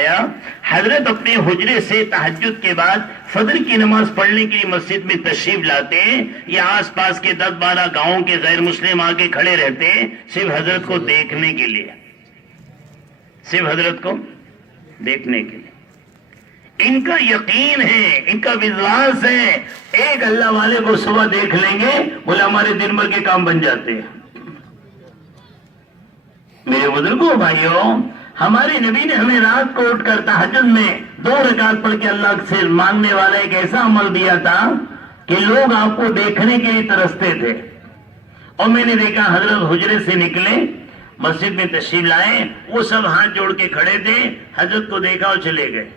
حضرت اپنے حجرے سے تہجد کے بعد فجر کی نماز پڑھنے کے لیے مسجد میں تشریف لاتے ہیں. یہ آس پاس کے 10-12 گاؤں کے غیر مسلم آ کے کھڑے رہتے ہیں صرف حضرت کو دیکھنے کے لیے, صرف حضرت کو دیکھنے کے لیے. ان کا یقین ہے, ان کا وشواس ہے, ایک اللہ والے کو صبح دیکھ لیں گے بولے ہمارے دن بھر کے کام بن جاتے ہیں. میرے بزرگوں بھائیوں, ہمارے نبی نے ہمیں رات کو اٹھ کر تہجد میں 2 رکعت پڑھ کے اللہ سے مانگنے والا ایک ایسا عمل دیا تھا کہ لوگ آپ کو دیکھنے کے لیے ترستے تھے. اور میں نے دیکھا حضرت حجرے سے نکلے, مسجد میں تشریف لائے, وہ سب ہاتھ جوڑ کے کھڑے تھے, حضرت کو دیکھا اور چلے گئے.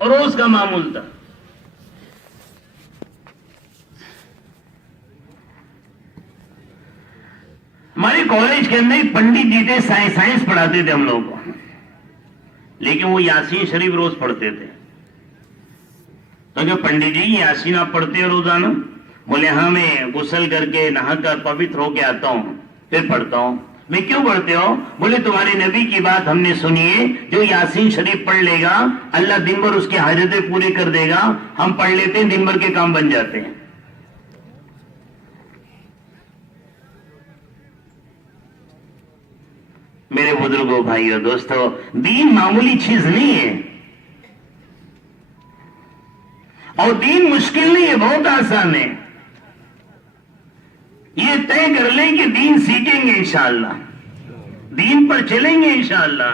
اور روز کا معمول تھا. ہمارے کالج کے اندر ایک پنڈت جی تھے, سائنس پڑھاتے تھے ہم لوگوں کو, لیکن وہ یاسین شریف روز پڑھتے تھے. تو جو پنڈت جی یاسین آپ پڑھتے ہو روزانہ؟ بولے ہاں, میں غسل کر کے نہا کر پوتر ہو کے آتا ہوں پھر پڑھتا ہوں. میں کیوں پڑھتے ہو؟ بولے تمہارے نبی کی بات ہم نے سنی ہے, جو یاسین شریف پڑھ لے گا اللہ دن بھر اس کی حاجتیں پوری کر دے گا. ہم پڑھ لیتے ہیں, دن بھر کے کام بن جاتے ہیں. میرے بزرگوں بھائیوں دوستو, دین معمولی چیز نہیں ہے, اور دین مشکل نہیں ہے, بہت آسان ہے. یہ طے کر لیں کہ دین سیکھیں گے انشاءاللہ, دین پر چلیں گے انشاءاللہ.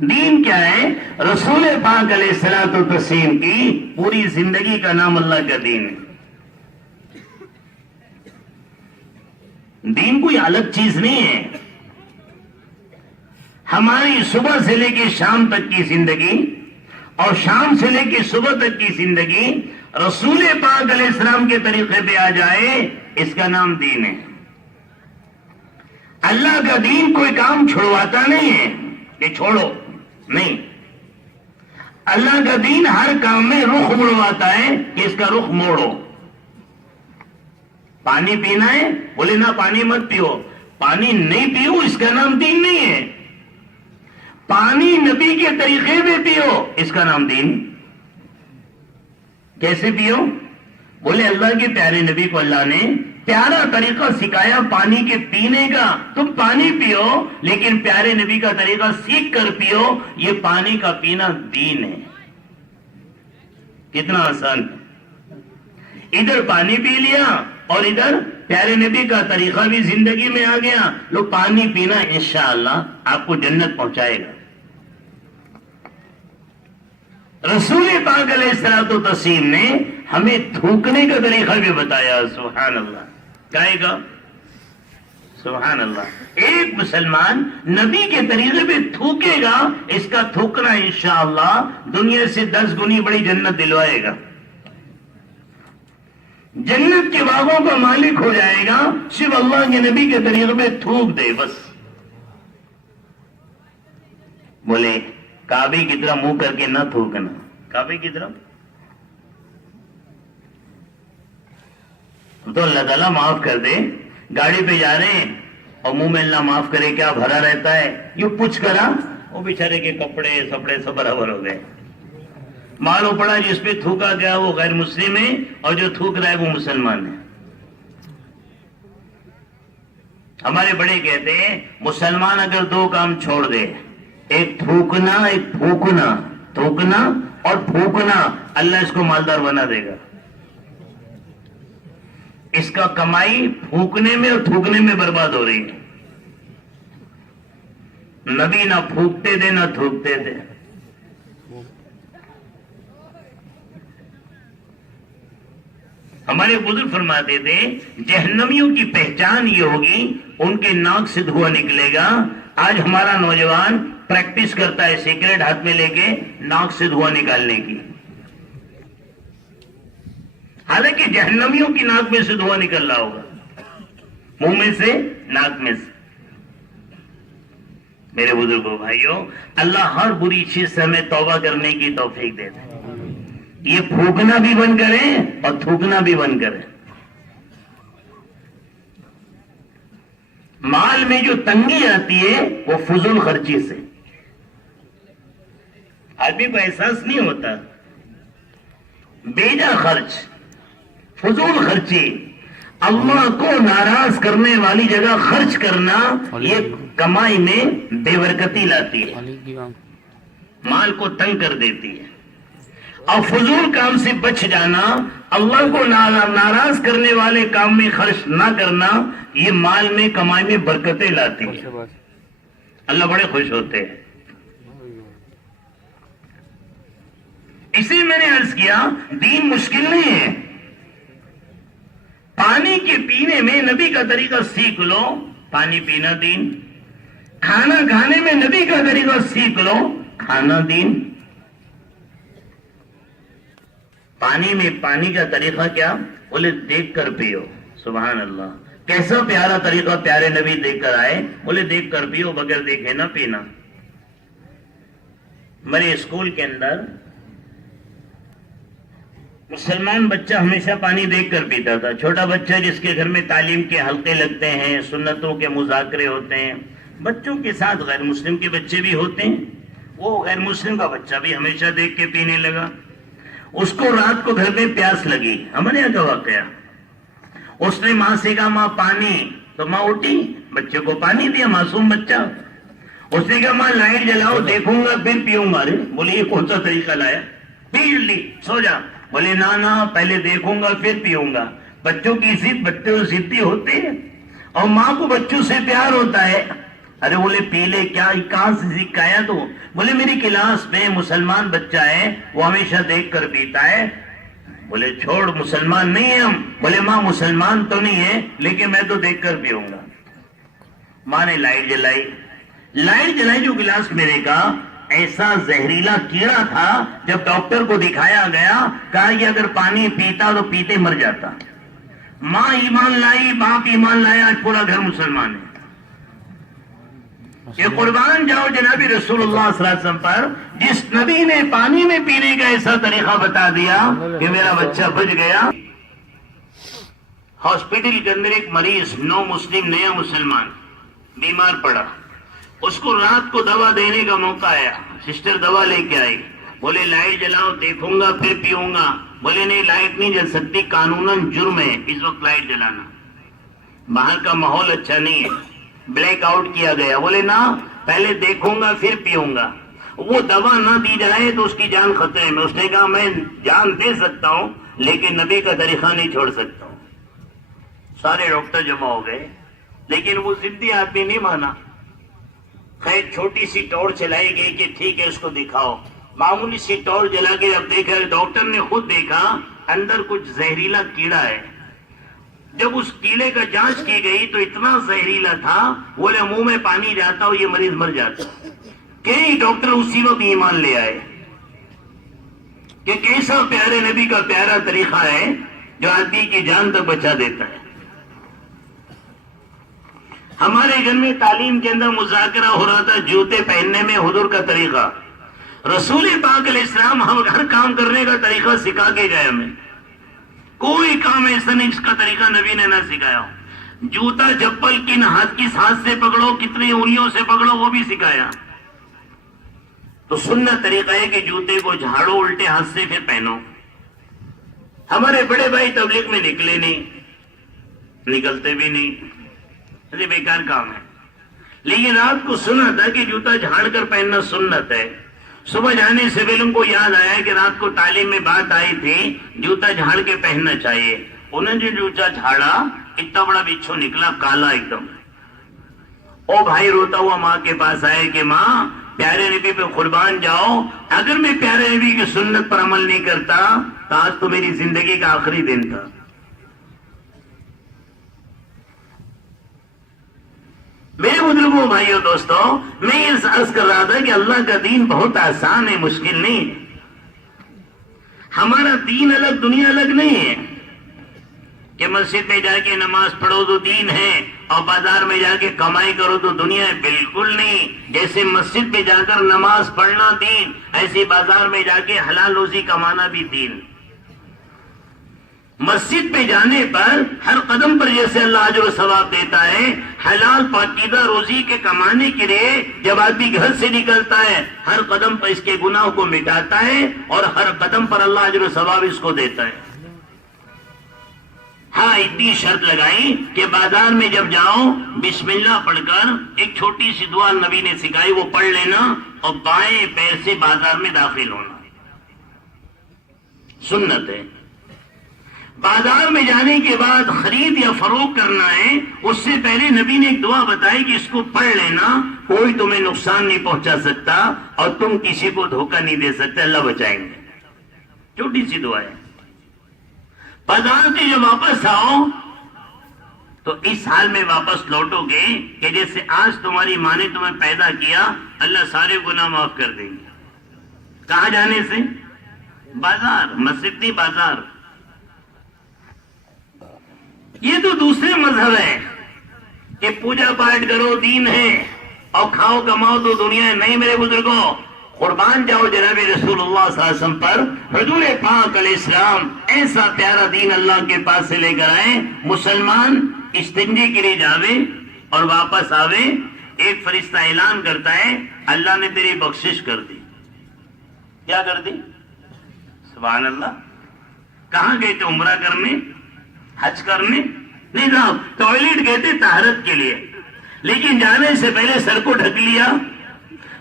دین کیا ہے؟ رسول پاک علیہ الصلوۃ والتسلیم کی پوری زندگی کا نام اللہ کا دین ہے. دین کوئی الگ چیز نہیں ہے. ہماری صبح سے لے کے شام تک کی زندگی اور شام سے لے کے صبح تک کی زندگی رسول پاک علیہ السلام کے طریقے پہ آ جائے, اس کا نام دین ہے. اللہ کا دین کوئی کام چھوڑواتا نہیں ہے کہ چھوڑو, نہیں. اللہ کا دین ہر کام میں رخ مڑواتا ہے کہ اس کا رخ موڑو. پانی پینا ہے, بولے نہ پانی مت پیو, پانی نہیں پیو, اس کا نام دین نہیں ہے. پانی نبی کے طریقے پہ پیو, اس کا نام دین. کیسے پیو؟ بولے اللہ کے پیارے نبی کو اللہ نے پیارا طریقہ سکھایا پانی کے پینے کا. تم پانی پیو لیکن پیارے نبی کا طریقہ سیکھ کر پیو. یہ پانی کا پینا دین ہے. کتنا آسان. ادھر پانی پی لیا اور ادھر پیارے نبی کا طریقہ بھی زندگی میں آ گیا. لو پانی پینا انشاءاللہ آپ کو جنت پہنچائے گا. رسول پاک علیہ الصلوۃ والتسلیم نے ہمیں تھوکنے کا طریقہ بھی بتایا. سبحان اللہ. کہے گا سبحان اللہ. ایک مسلمان نبی کے طریقے پہ تھوکے گا, اس کا تھوکنا انشاءاللہ دنیا سے 10 گنی بڑی جنت دلوائے گا. جنت کے باغوں کا مالک ہو جائے گا, صرف اللہ کے نبی کے طریقے پہ تھوک دے بس. بولے کعبے کی طرح منہ کر کے نہ تھوکنا. کعبے کی طرح تو اللہ تعالیٰ معاف کر دے. گاڑی پہ جا رہے ہیں اور منہ میں اللہ معاف کرے کیا بھرا رہتا ہے, یوں پوچھ کرا, وہ بیچارے کے کپڑے سپڑے سب برابر ہو گئے. معلوم پڑا جس پہ تھوکا گیا وہ غیر مسلم ہے اور جو تھوک رہا ہے وہ مسلمان ہے. ہمارے بڑے کہتے ہیں مسلمان اگر 2 کام چھوڑ دے, ایک تھوکنا ایک پھونکنا, تھوکنا اور پھونکنا, اللہ اس کو مالدار بنا دے گا. اس کا کمائی پھونکنے میں اور تھوکنے میں برباد ہو رہی ہے. نبی نہ پھونکتے تھے نہ تھوکتے تھے. ہمارے بزرگ فرماتے تھے جہنمیوں کی پہچان یہ ہوگی ان کے ناک سے دھواں نکلے گا. آج ہمارا نوجوان پریکٹس کرتا ہے سگریٹ ہاتھ میں لے کے ناک سے دھواں نکالنے کی, حالانکہ جہنمیوں کی ناک میں سے دھواں نکل رہا ہوگا, منہ میں سے ناک میں سے. میرے بزرگوں بھائیوں, اللہ ہر بری چیز سے ہمیں توبہ کرنے کی توفیق دے دے. یہ پھونکنا بھی بند کریں اور تھوکنا بھی بند کریں. مال میں جو تنگی آتی ہے وہ فضول خرچی سے. آدمی کو احساس نہیں ہوتا. بیجا خرچ، فضول خرچی، اللہ کو ناراض کرنے والی جگہ خرچ کرنا، یہ کمائی میں بے برکتی لاتی ہے، مال کو تنگ کر دیتی ہے. اور فضول کام سے بچ جانا، اللہ کو ناراض کرنے والے کام میں خرچ نہ کرنا، یہ مال میں کمائی میں برکتیں لاتی ہے. اللہ بڑے خوش ہوتے ہیں. اسی میں نے عرض کیا دین مشکل نہیں ہے. پانی کے پینے میں نبی کا طریقہ سیکھ لو، پانی پینا دین. کھانا کھانے میں نبی کا طریقہ سیکھ لو، کھانا دین. پانی میں پانی کا طریقہ کیا؟ بولے دیکھ کر پیو. سبحان اللہ، کیسا پیارا طریقہ پیارے نبی دیکھ کر آئے. بولے دیکھ کر پیو، بغیر دیکھے نہ پینا. میرے اسکول کے اندر مسلمان بچہ ہمیشہ پانی دیکھ کر پیتا تھا. چھوٹا بچہ جس کے گھر میں تعلیم کے حلقے لگتے ہیں، سنتوں کے مذاکرے ہوتے ہیں، بچوں کے ساتھ غیر مسلم کے بچے بھی ہوتے ہیں، وہ غیر مسلم کا بچہ بھی ہمیشہ دیکھ کے پینے لگا. اس کو رات کو گھر میں پیاس لگی، ہمارے یہاں کا واقعہ. اس نے ماں سے کہا ماں پانی، تو ماں اٹھی بچے کو پانی دیا، معصوم بچہ. اس نے کہا ماں لائٹ جلاؤ، دیکھوں گا پھر پیوں گا. بولے یہ کون سا طریقہ لایا؟ پی جلدی سو جا. بولے نا پہلے دیکھوں گا پھر پیوں گا. بچوں کی ضد، بچے ضدی ہوتے ہیں اور ماں کو بچوں سے پیار ہوتا ہے. ارے بولے پی لے، کیا کہاں سے سکھایا تو؟ بولے میری کلاس میں مسلمان بچہ ہے، وہ ہمیشہ دیکھ کر پیتا ہے. بولے چھوڑ، مسلمان نہیں ہے ہم. بولے ماں مسلمان تو نہیں ہے لیکن میں تو دیکھ کر پیوں گا. ماں نے لائٹ جلائی. لائٹ جلائی جو گلاس میرے کا ایسا زہریلا کیڑا تھا، جب ڈاکٹر کو دکھایا گیا کہا کہ اگر پانی پیتا تو پیتے مر جاتا. ماں ایمان لائی، باپ ایمان لایا، آج پورا گھر مسلمان ہے. کہ قربان جاؤ جناب رسول اللہ صلی اللہ علیہ وسلم پر، جس نبی نے پانی میں پینے کا ایسا طریقہ بتا دیا کہ میرا بچہ بچ گیا. ہاسپٹل کے اندر ایک مریض، نو مسلم، نیا مسلمان بیمار پڑا. اس کو رات کو دوا دینے کا موقع آیا. سسٹر دوا لے کے آئی. بولے لائٹ جلاؤ، دیکھوں گا پھر پیوں گا. بولے نہیں، لائٹ نہیں جل سکتی، قانوناً جرم ہے اس وقت لائٹ جلانا. باہر کا ماحول اچھا نہیں ہے، بلیک آؤٹ کیا گیا. بولے نا پہلے دیکھوں گا پھر پیوں گا. وہ دوا نہ دی جائے تو اس کی جان خطرے میں. اس نے کہا میں جان دے سکتا ہوں لیکن نبی کا طریقہ نہیں چھوڑ سکتا ہوں. سارے ڈاکٹر جمع ہو گئے لیکن وہ ضدی آدمی نہیں مانا. خیر چھوٹی سی ٹارچ چلائی گئی کہ ٹھیک ہے اس کو دکھاؤ. معمولی سی ٹارچ جلا کے جب دیکھا، ڈاکٹر نے خود دیکھا اندر کچھ زہریلا کیڑا ہے. جب اس کیڑے کا جانچ کی گئی تو اتنا زہریلا تھا، بولے منہ میں پانی جاتا ہو یہ مریض مر جاتا. کئی ڈاکٹر اسی وقت ایمان لے آئے کہ کیسا پیارے نبی کا پیارا طریقہ ہے جو آدمی کی جان تک بچا دیتا ہے. ہمارے گھر میں تعلیم کے اندر مذاکرہ ہو رہا تھا جوتے پہننے میں حضور کا طریقہ. رسول پاک علیہ السلام ہر کام کرنے کا طریقہ سکھا کے گئے. ہمیں کوئی کام ایسا نہیں جس کا طریقہ نبی نے نہ سکھایا. جوتا چپل کس ہاتھ سے پکڑو، کتنی انگلیوں سے پکڑو، وہ بھی سکھایا. تو سننا طریقہ ہے کہ جوتے کو جھاڑو الٹے ہاتھ سے پھر پہنو. ہمارے بڑے بھائی تبلیغ میں نکلے نہیں، نکلتے بھی نہیں، بیکار کام ہے. لیکن رات کو سنا تھا کہ جوتا جھاڑ کر پہننا سنت ہے. صبح جانے سے پہلے ان کو یاد آیا کہ رات کو تعلیم میں بات آئی تھی جوتا جھاڑ کے پہننا چاہیے. انہوں نے جو جوتا جھاڑا اتنا بڑا بچھو نکلا، کالا ایک دم. او بھائی روتا ہوا ماں کے پاس آئے کہ ماں پیارے نبی پہ قربان جاؤ، اگر میں پیارے نبی کی سنت پر عمل نہیں کرتا تو آج تو میری زندگی کا آخری دن تھا. میرے بزرگوں، بھائیوں، دوستوں، میں یہ عرض کر رہا تھا کہ اللہ کا دین بہت آسان ہے، مشکل نہیں. ہمارا دین الگ، دنیا الگ نہیں ہے کہ مسجد میں جا کے نماز پڑھو تو دین ہے اور بازار میں جا کے کمائی کرو تو دنیا ہے. بالکل نہیں. جیسے مسجد میں جا کر نماز پڑھنا دین، ایسے بازار میں جا کے حلال روزی کمانا بھی دین. مسجد پہ جانے پر ہر قدم پر جیسے اللہ اجر و ثواب دیتا ہے، حلال پاکیزہ روزی کے کمانے کے لیے جب آدمی گھر سے نکلتا ہے ہر قدم پر اس کے گناہوں کو مٹاتا ہے اور ہر قدم پر اللہ اجر و ثواب اس کو دیتا ہے۔ ہاں اتنی شرط لگائی کہ بازار میں جب جاؤ بسم اللہ پڑھ کر ایک چھوٹی سی دعا نبی نے سکھائی، وہ پڑھ لینا اور بائیں پیر سے بازار میں داخل ہونا، سنت ہے۔ بازار میں جانے کے بعد خرید یا فروخت کرنا ہے، اس سے پہلے نبی نے ایک دعا بتائی کہ اس کو پڑھ لینا، کوئی تمہیں نقصان نہیں پہنچا سکتا اور تم کسی کو دھوکہ نہیں دے سکتے، اللہ بچائیں گے۔ چھوٹی سی دعا ہے۔ بازار سے جب واپس آؤ تو اس حال میں واپس لوٹو گے کہ جیسے آج تمہاری ماں نے تمہیں پیدا کیا، اللہ سارے گناہ معاف کر دیں گے۔ کہاں جانے سے؟ بازار، مسجد نہیں بازار۔ یہ تو دوسرے مذہب ہے کہ پوجا پاٹ کرو دین ہے اور کھاؤ کماؤ تو دنیا ہے، نہیں میرے بزرگوں، قربان جاؤ جناب رسول اللہ صلی اللہ علیہ وسلم پر۔ حضور پاک علیہ السلام ایسا پیارا دین اللہ کے پاس سے لے کر آئے، مسلمان استنجے کے لیے جاوے اور واپس آوے، ایک فرشتہ اعلان کرتا ہے اللہ نے تیری بخشش کر دی۔ کیا کر دی؟ سبحان اللہ۔ کہاں گئے تھے؟ عمرہ کرنے، حج کرنے؟ نہیں صاحب، ٹوائلٹ گئے تھے طہارت کے لیے، لیکن جانے سے پہلے سر کو ڈھک لیا،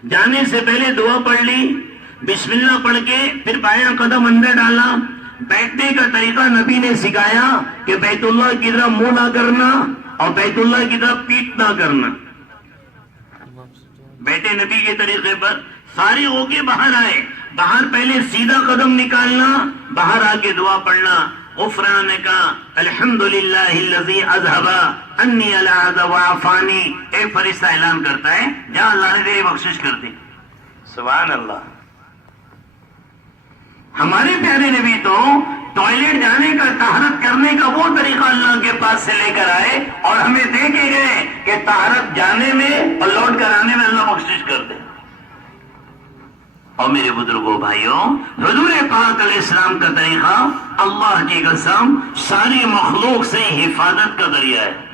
جانے سے پہلے دعا پڑھ لی، بسم اللہ پڑھ کے پھر بایاں قدم اندر ڈالا۔ بیٹھنے کا طریقہ نبی نے سکھایا کہ بیت اللہ کی طرف منہ نہ کرنا اور بیت اللہ کی طرف پیٹ نہ کرنا۔ بیٹے نبی کے طریقے پر، سارے ہو کے باہر آئے، باہر پہلے سیدھا قدم نکالنا، باہر آ کے دعا پڑھنا، غفرانک الحمدللہ الذی اذھب انی العذ وعافانی۔ ایک فرشتہ اعلان کرتا ہے جہاں اللہ نے تیری بخشش کر دی۔ سبحان اللہ۔ ہمارے پیارے نبی تو ٹوائلٹ جانے کا، طہارت کرنے کا وہ طریقہ اللہ کے پاس سے لے کر آئے اور ہمیں دے کے گئے کہ طہارت جانے میں اور لوٹ کر آنے میں اللہ بخشش کر دے۔ اور میرے بزرگوں بھائیوں، حضور پاک علیہ السلام کا طریقہ اللہ کی قسم ساری مخلوق سے حفاظت کا ذریعہ ہے۔